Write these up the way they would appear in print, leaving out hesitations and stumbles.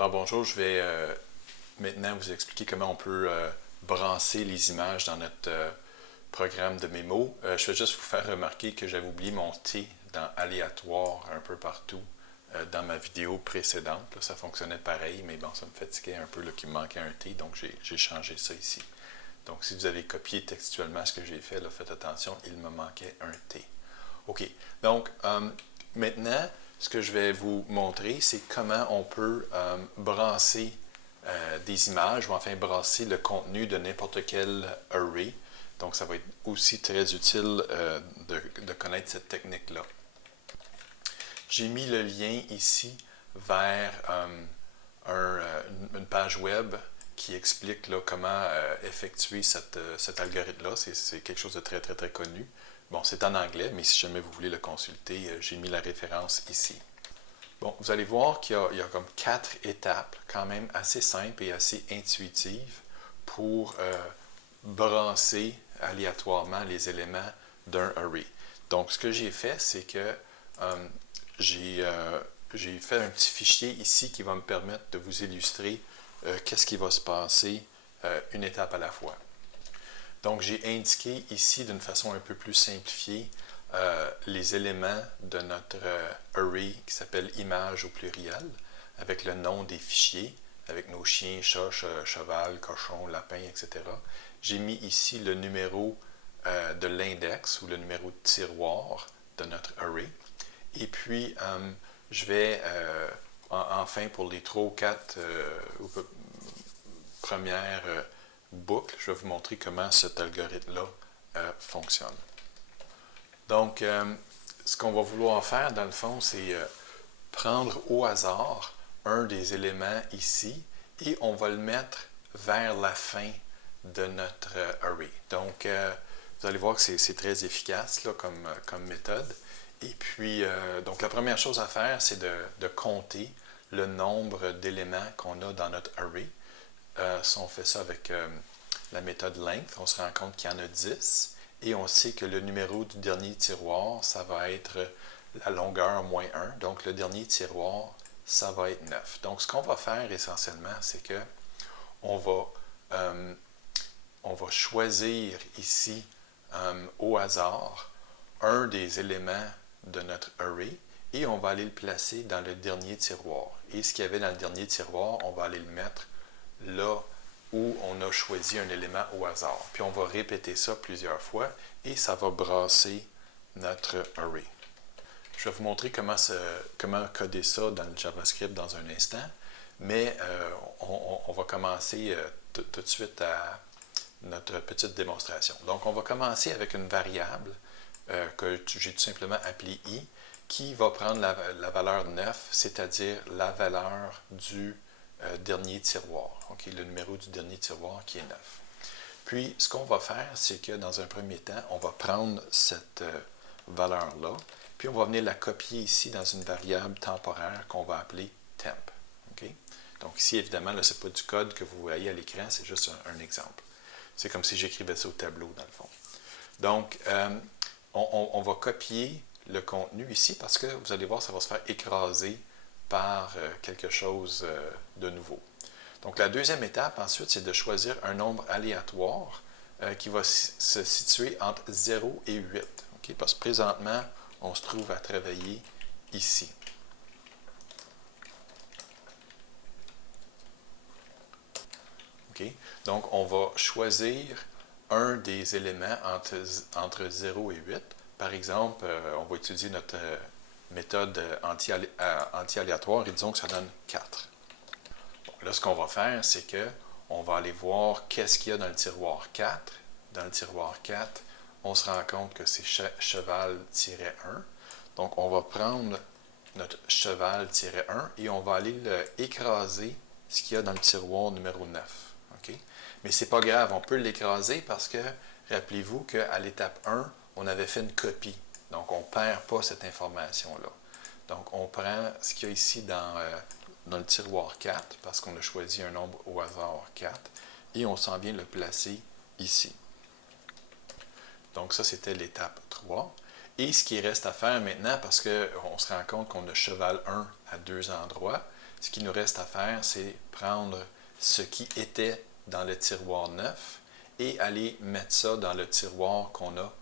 Alors bonjour, je vais maintenant vous expliquer comment on peut brasser les images dans notre programme de mémo. Je vais juste vous faire remarquer que j'avais oublié mon T dans aléatoire un peu partout dans ma vidéo précédente. Là, ça fonctionnait pareil, mais bon, ça me fatiguait un peu qu'il me manquait un T, donc j'ai changé ça ici. Donc si vous avez copié textuellement ce que j'ai fait, là, faites attention, il me manquait un T. OK, donc maintenant, ce que je vais vous montrer, c'est comment on peut brasser des images, ou enfin brasser le contenu de n'importe quel array. Donc, ça va être aussi très utile de connaître cette technique-là. J'ai mis le lien ici vers une page web qui explique là, comment effectuer cet algorithme-là. C'est quelque chose de très, très, très connu. Bon, c'est en anglais, mais si jamais vous voulez le consulter, j'ai mis la référence ici. Bon, vous allez voir qu'il y a comme 4 étapes, quand même assez simples et assez intuitives pour brasser aléatoirement les éléments d'un array. Donc, ce que j'ai fait, c'est que j'ai fait un petit fichier ici qui va me permettre de vous illustrer qu'est-ce qui va se passer une étape à la fois. Donc, j'ai indiqué ici d'une façon un peu plus simplifiée les éléments de notre array qui s'appelle image au pluriel, avec le nom des fichiers, avec nos chiens, chats, cheval, cochon, lapin, etc. J'ai mis ici le numéro de l'index ou le numéro de tiroir de notre array. Et puis, je vais, enfin, pour les 3 ou 4 premières boucles, je vais vous montrer comment cet algorithme-là fonctionne. Donc, ce qu'on va vouloir faire, dans le fond, c'est prendre au hasard un des éléments ici et on va le mettre vers la fin de notre array. Donc, vous allez voir que c'est très efficace là, comme méthode. Et puis, donc la première chose à faire, c'est de compter le nombre d'éléments qu'on a dans notre array. Si on fait ça avec la méthode length, on se rend compte qu'il y en a 10. Et on sait que le numéro du dernier tiroir, ça va être la longueur moins 1. Donc, le dernier tiroir, ça va être 9. Donc, ce qu'on va faire essentiellement, c'est que on va choisir ici, au hasard, un des éléments de notre array et on va aller le placer dans le dernier tiroir. Et ce qu'il y avait dans le dernier tiroir, on va aller le mettre là où on a choisi un élément au hasard. Puis on va répéter ça plusieurs fois et ça va brasser notre array. Je vais vous montrer comment coder ça dans le JavaScript dans un instant, mais on va commencer tout de suite à notre petite démonstration. Donc on va commencer avec une variable que j'ai tout simplement appelée i, qui va prendre la valeur 9, c'est-à-dire la valeur du dernier tiroir, okay, le numéro du dernier tiroir qui est 9. Puis, ce qu'on va faire, c'est que dans un premier temps, on va prendre cette valeur-là, puis on va venir la copier ici dans une variable temporaire qu'on va appeler temp. Okay? Donc ici, évidemment, ce n'est pas du code que vous voyez à l'écran, c'est juste un exemple. C'est comme si j'écrivais ça au tableau, dans le fond. Donc, on va copier le contenu ici parce que, vous allez voir, ça va se faire écraser par quelque chose de nouveau. Donc, la deuxième étape, ensuite, c'est de choisir un nombre aléatoire qui va se situer entre 0 et 8. Okay? Parce que présentement, on se trouve à travailler ici. Okay? Donc, on va choisir un des éléments entre 0 et 8. Par exemple, on va utiliser notre méthode anti-aléatoire et disons que ça donne 4. Bon, là, ce qu'on va faire, c'est qu'on va aller voir qu'est-ce qu'il y a dans le tiroir 4. Dans le tiroir 4, on se rend compte que c'est cheval-1. Donc, on va prendre notre cheval-1 et on va aller écraser ce qu'il y a dans le tiroir numéro 9. Okay? Mais ce n'est pas grave, on peut l'écraser parce que, rappelez-vous qu'à l'étape 1, on avait fait une copie. Donc, on ne perd pas cette information-là. Donc, on prend ce qu'il y a ici dans le tiroir 4, parce qu'on a choisi un nombre au hasard 4, et on s'en vient le placer ici. Donc, ça, c'était l'étape 3. Et ce qui reste à faire maintenant, parce qu'on se rend compte qu'on a cheval 1 à deux endroits. Ce qu'il nous reste à faire, c'est prendre ce qui était dans le tiroir 9 et aller mettre ça dans le tiroir qu'on a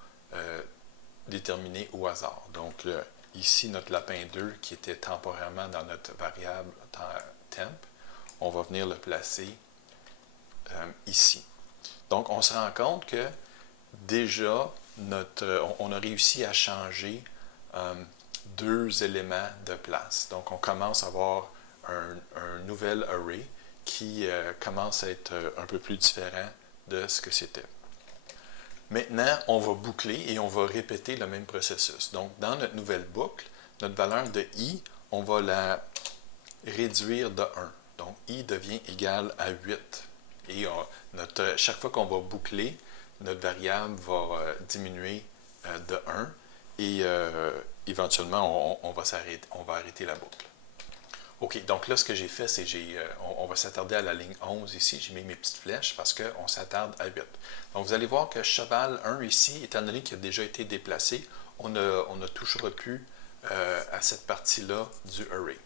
déterminé au hasard. Donc, ici, notre lapin 2 qui était temporairement dans notre variable temp, on va venir le placer ici. Donc, on se rend compte que déjà, on a réussi à changer deux éléments de place. Donc, on commence à avoir un nouvel array qui commence à être un peu plus différent de ce que c'était. Maintenant, on va boucler et on va répéter le même processus. Donc, dans notre nouvelle boucle, notre valeur de i, on va la réduire de 1. Donc, i devient égal à 8. Et chaque fois qu'on va boucler, notre variable va diminuer de 1 et éventuellement, on va arrêter la boucle. OK, donc là, ce que j'ai fait, c'est on va s'attarder à la ligne 11 ici. J'ai mis mes petites flèches parce qu'on s'attarde à 8. Donc, vous allez voir que cheval 1 ici, étant donné qu'il a déjà été déplacé, on ne touchera plus à cette partie-là du array.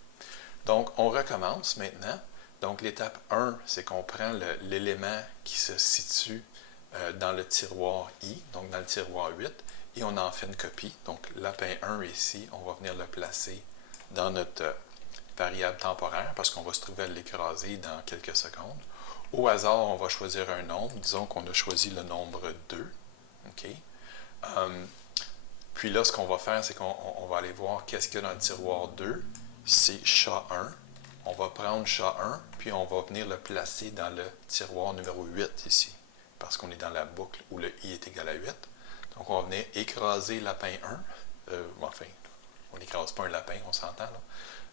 Donc, on recommence maintenant. Donc, l'étape 1, c'est qu'on prend l'élément qui se situe dans le tiroir I, donc dans le tiroir 8, et on en fait une copie. Donc, lapin 1 ici, on va venir le placer dans notre variable temporaire parce qu'on va se trouver à l'écraser dans quelques secondes. Au hasard, on va choisir un nombre. Disons qu'on a choisi le nombre 2. Okay. Puis là, ce qu'on va faire, c'est qu'on va aller voir qu'est-ce qu'il y a dans le tiroir 2. C'est chat 1. On va prendre chat 1, puis on va venir le placer dans le tiroir numéro 8 ici, parce qu'on est dans la boucle où le i est égal à 8. Donc, on va venir écraser lapin 1. Enfin, on n'écrase pas un lapin, on s'entend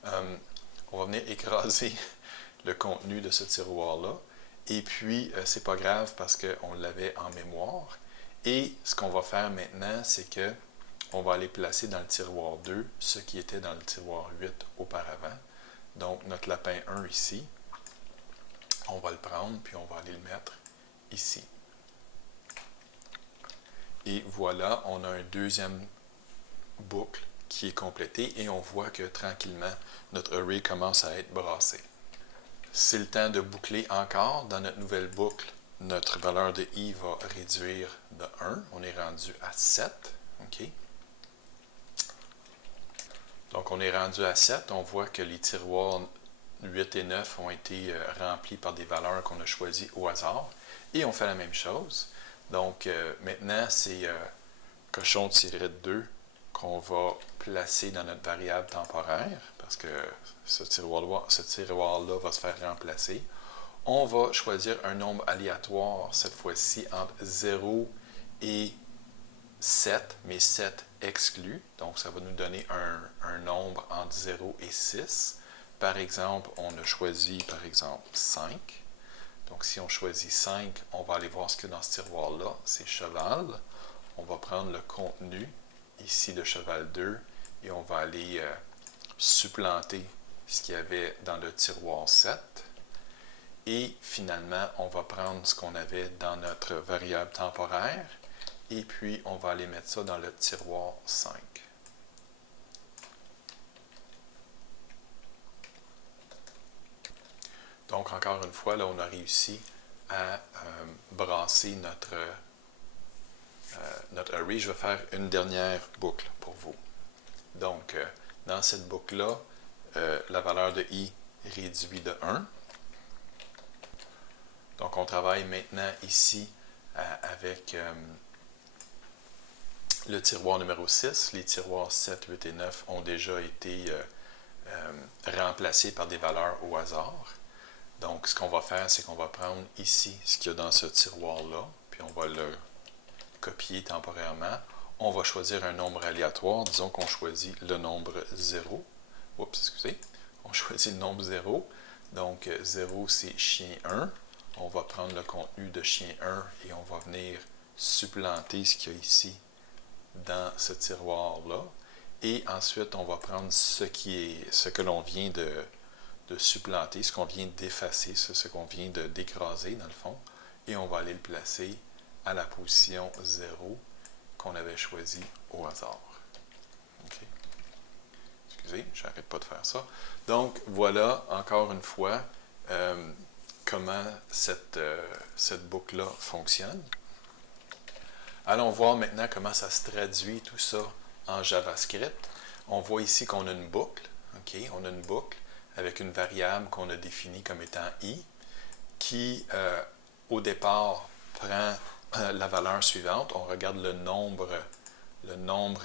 là. On va venir écraser le contenu de ce tiroir-là. Et puis, c'est pas grave parce qu'on l'avait en mémoire. Et ce qu'on va faire maintenant, c'est que on va aller placer dans le tiroir 2 ce qui était dans le tiroir 8 auparavant. Donc, notre lapin 1 ici, on va le prendre, puis on va aller le mettre ici. Et voilà, on a un deuxième boucle qui est complété et on voit que tranquillement, notre array commence à être brassé. C'est le temps de boucler encore. Dans notre nouvelle boucle, notre valeur de i va réduire de 1. On est rendu à 7. Okay. Donc, on est rendu à 7. On voit que les tiroirs 8 et 9 ont été remplis par des valeurs qu'on a choisies au hasard. Et on fait la même chose. Donc, maintenant, c'est cochon-2 qu'on va placer dans notre variable temporaire, parce que ce tiroir-là va se faire remplacer. On va choisir un nombre aléatoire, cette fois-ci entre 0 et 7, mais 7 exclu. Donc, ça va nous donner un nombre entre 0 et 6. Par exemple, on a choisi, par exemple, 5. Donc, si on choisit 5, on va aller voir ce qu'il y a dans ce tiroir-là. C'est cheval. On va prendre le contenu ici de cheval 2 et on va aller supplanter ce qu'il y avait dans le tiroir 7. Et finalement, on va prendre ce qu'on avait dans notre variable temporaire et puis on va aller mettre ça dans le tiroir 5. Donc, encore une fois, là, on a réussi à brasser notre array. Je vais faire une dernière boucle pour vous. Donc, dans cette boucle-là, la valeur de i réduit de 1. Donc, on travaille maintenant ici avec le tiroir numéro 6. Les tiroirs 7, 8 et 9 ont déjà été remplacés par des valeurs au hasard. Donc, ce qu'on va faire, c'est qu'on va prendre ici ce qu'il y a dans ce tiroir-là, puis on va le copier temporairement. On va choisir un nombre aléatoire. Disons qu'on choisit le nombre 0. Oups, excusez. On choisit le nombre 0. Donc, 0, c'est chien 1. On va prendre le contenu de chien 1 et on va venir supplanter ce qu'il y a ici dans ce tiroir-là. Et ensuite, on va prendre ce que l'on vient de supplanter, ce qu'on vient d'effacer, ce qu'on vient d'écraser dans le fond, et on va aller le placer à la position 0 qu'on avait choisi au hasard. Okay. excusez, j'arrête pas de faire ça. Donc, voilà, encore une fois, comment cette boucle-là fonctionne. Allons voir maintenant comment ça se traduit tout ça en JavaScript. On voit ici qu'on a une boucle. Okay? On a une boucle avec une variable qu'on a définie comme étant i, qui, au départ, prend la valeur suivante. On regarde le nombre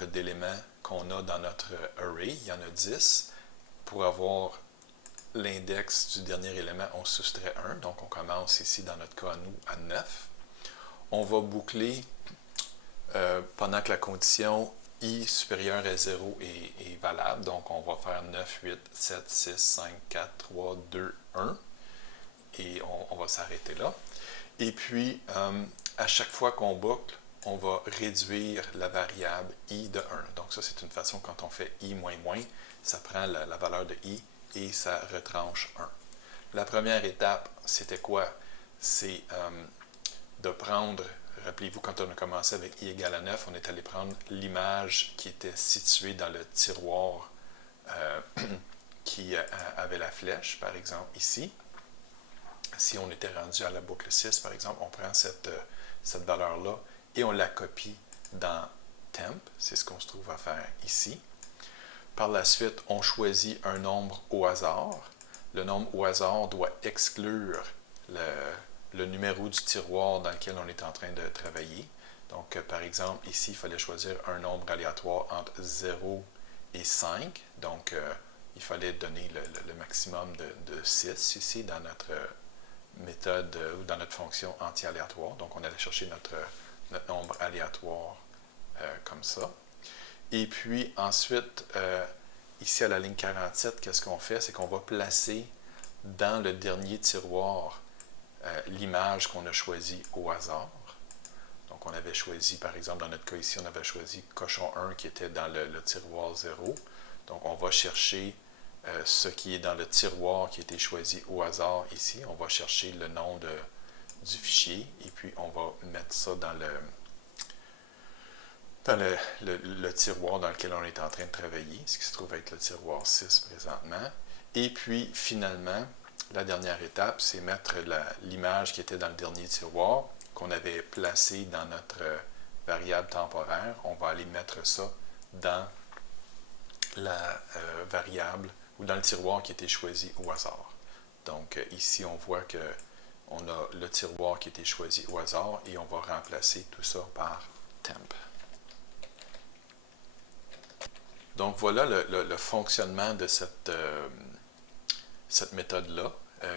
d'éléments qu'on a dans notre array. Il y en a 10. Pour avoir l'index du dernier élément, on soustrait 1. Donc, on commence ici, dans notre cas à nous, à 9. On va boucler pendant que la condition i supérieure à 0 est valable. Donc, on va faire 9, 8, 7, 6, 5, 4, 3, 2, 1. Et on va s'arrêter là. Et puis, à chaque fois qu'on boucle, on va réduire la variable i de 1. Donc, ça, c'est une façon, quand on fait i moins moins, ça prend la valeur de i et ça retranche 1. La première étape, c'était quoi? C'est de prendre, rappelez-vous, quand on a commencé avec i égale à 9, on est allé prendre l'image qui était située dans le tiroir qui avait la flèche, par exemple, ici. Si on était rendu à la boucle 6, par exemple, on prend cette valeur-là et on la copie dans temp. C'est ce qu'on se trouve à faire ici. Par la suite, on choisit un nombre au hasard. Le nombre au hasard doit exclure le numéro du tiroir dans lequel on est en train de travailler. Donc, par exemple, ici, il fallait choisir un nombre aléatoire entre 0 et 5. Donc, il fallait donner le maximum de 6 ici dans notre méthode ou dans notre fonction anti-aléatoire. Donc, on allait chercher notre nombre aléatoire comme ça. Et puis, ensuite, ici à la ligne 47, qu'est-ce qu'on fait? C'est qu'on va placer dans le dernier tiroir l'image qu'on a choisie au hasard. Donc, on avait choisi, par exemple, dans notre cas ici, on avait choisi cochon 1 qui était dans le tiroir 0. Donc, on va chercher ce qui est dans le tiroir qui a été choisi au hasard ici. On va chercher le nom du fichier et puis on va mettre ça dans le tiroir dans lequel on est en train de travailler, ce qui se trouve être le tiroir 6 présentement. Et puis, finalement, la dernière étape, c'est mettre l'image qui était dans le dernier tiroir, qu'on avait placé dans notre variable temporaire. On va aller mettre ça dans la variable ou dans le tiroir qui était choisi au hasard. Donc, ici, on voit qu'on a le tiroir qui était choisi au hasard et on va remplacer tout ça par temp. Donc, voilà le fonctionnement de cette méthode-là,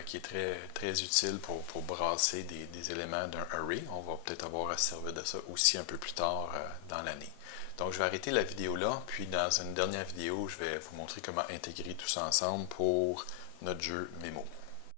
qui est très, très utile pour brasser des éléments d'un array. On va peut-être avoir à se servir de ça aussi un peu plus tard dans l'année. Donc, je vais arrêter la vidéo là, puis dans une dernière vidéo, je vais vous montrer comment intégrer tout ça ensemble pour notre jeu Mémo.